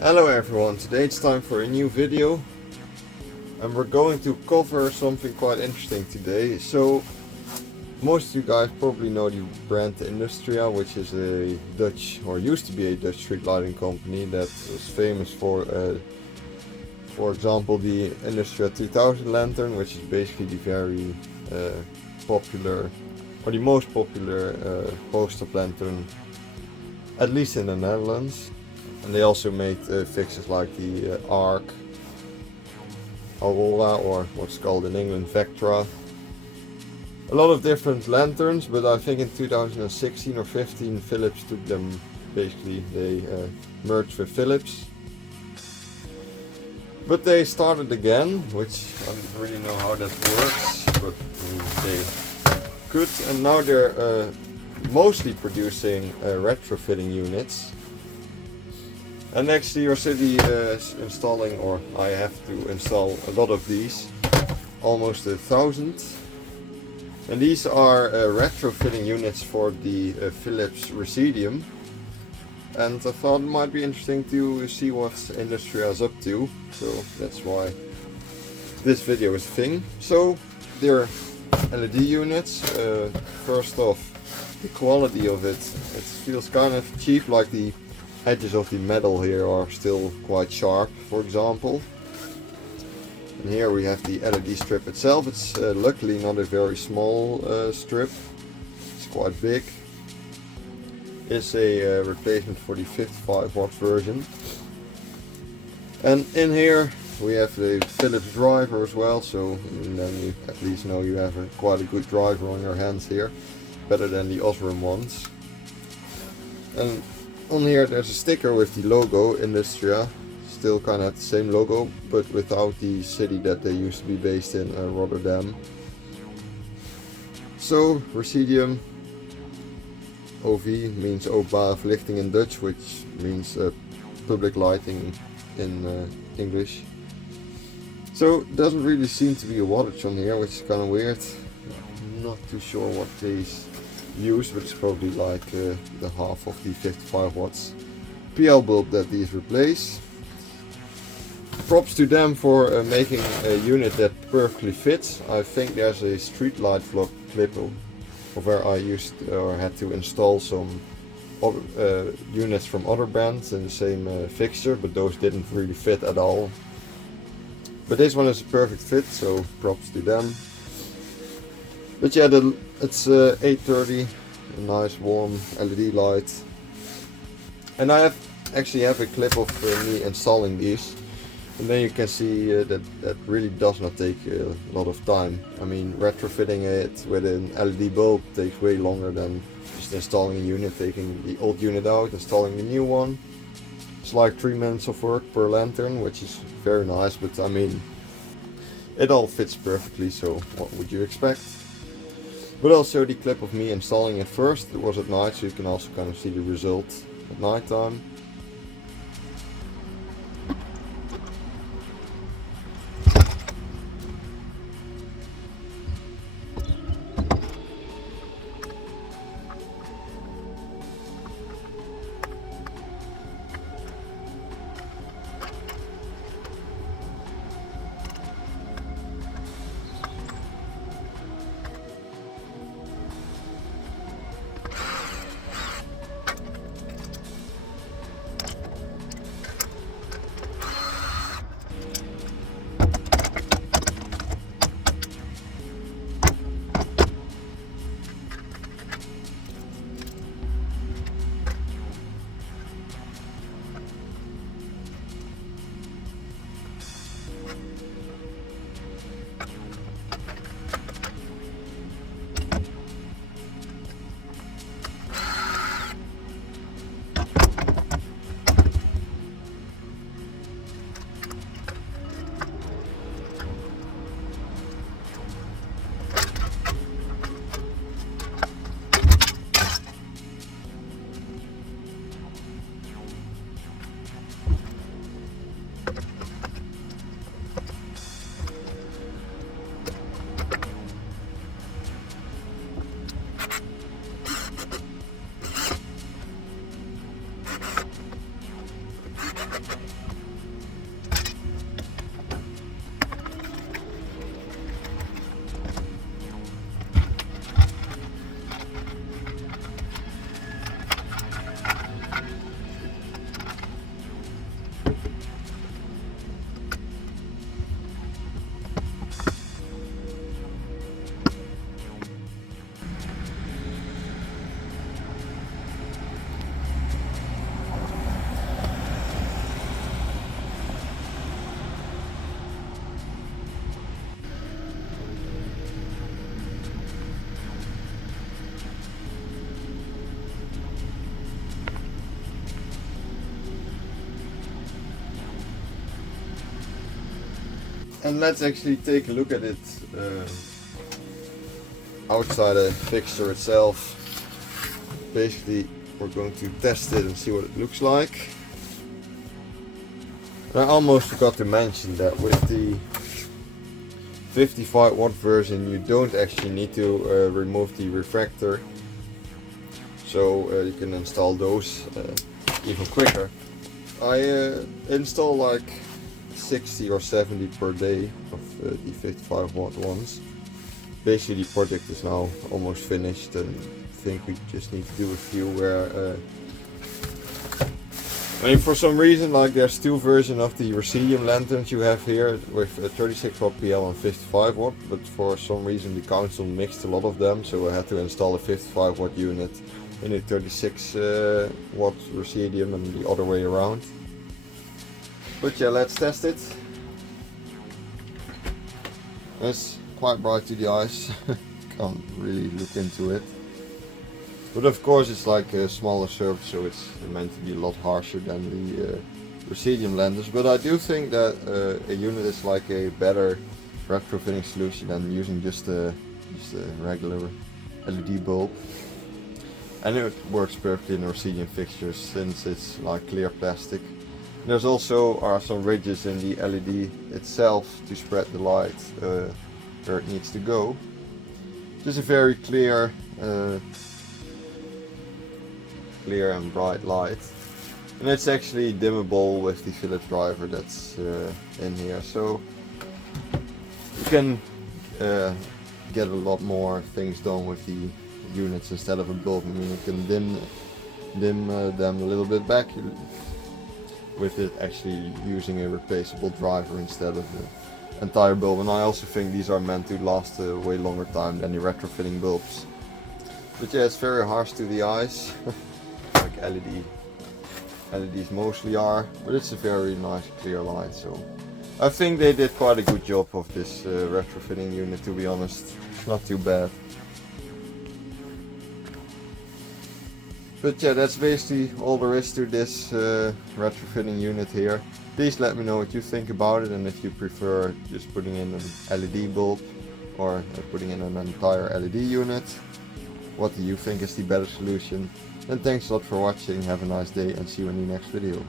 Hello everyone, today it's time for a new video and we're going to cover something quite interesting today. So most of you guys probably know the brand Industria, which is a Dutch, or used to be a Dutch street lighting company that is famous for example the Industria 2000 lantern, which is basically the very popular, or the most popular poster lantern, at least in the Netherlands. And they also made fixtures like the Arc, Aurora, or what's called in England Vectra. A lot of different lanterns, but I think in 2016 or 15 Philips took them, basically they merged with Philips. But they started again, which I don't really know how that works, but they could, and now they're mostly producing retrofitting units. And actually your city is installing, or I have to install a lot of these, almost 1,000. And these are retrofitting units for the Philips Residium. And I thought it might be interesting to see what Industria is up to, so that's why this video is a thing. So they're LED units. First off, the quality of it feels kind of cheap, like the edges of the metal here are still quite sharp, for example. And here we have the LED strip itself. It's luckily not a very small strip, it's quite big. It's a replacement for the 55 watt version. And in here we have the Philips driver as well, so then you at least know you have quite a good driver on your hands here, better than the Osram ones. And on here there's a sticker with the logo Industria, still kind of the same logo, but without the city that they used to be based in, Rotterdam. So Residium, OV means openbare verlichting in Dutch, which means public lighting in English. So it doesn't really seem to be a wattage on here, which is kind of weird. I'm not too sure what these use, but it's probably like the half of the 55 watts PL bulb that these replace. Props to them for making a unit that perfectly fits. I think there's a street light vlog clip of where I used or had to install some other, units from other brands in the same fixture, but those didn't really fit at all. But this one is a perfect fit, so props to them. But yeah, it's 830, a nice warm LED light. And I actually have a clip of me installing these. And then you can see that really does not take a lot of time. I mean, retrofitting it with an LED bulb takes way longer than just installing a unit, taking the old unit out, installing the new one. It's like 3 minutes of work per lantern, which is very nice, but I mean, it all fits perfectly, so what would you expect? But I'll show the clip of me installing it first. It was at night, so you can also kind of see the result at night time. And let's actually take a look at it outside the fixture itself. Basically, we're going to test it and see what it looks like. I almost forgot to mention that with the 55 watt version you don't actually need to remove the refractor, so you can install those even quicker. I install like 60 or 70 per day of the 55 watt ones. Basically the project is now almost finished and I think we just need to do a few where for some reason, like there's two versions of the rucidium lanterns you have here with a 36 watt PL and 55 watt, but for some reason the council mixed a lot of them, so I had to install a 55 watt unit in a 36 watt rucidium and the other way around. But yeah, let's test it. It's quite bright to the eyes, can't really look into it. But of course it's like a smaller surface, so it's meant to be a lot harsher than the rucidium lenses. But I do think that a unit is like a better retrofitting solution than using just a regular LED bulb. And it works perfectly in rucidium fixtures since it's like clear plastic. There's also some ridges in the LED itself to spread the light where it needs to go. Just a very clear and bright light. And it's actually dimmable with the Philips driver that's in here. So you can get a lot more things done with the units instead of a bulb. I mean, you can dim them a little bit back with it actually using a replaceable driver instead of the entire bulb. And I also think these are meant to last a way longer time than the retrofitting bulbs. But yeah, it's very harsh to the eyes, like LEDs mostly are, but it's a very nice clear light. So I think they did quite a good job of this retrofitting unit, to be honest. It's not too bad. But yeah, that's basically all there is to this retrofitting unit here. Please let me know what you think about it and if you prefer just putting in an LED bulb or putting in an entire LED unit. What do you think is the better solution? And thanks a lot for watching, have a nice day and see you in the next video.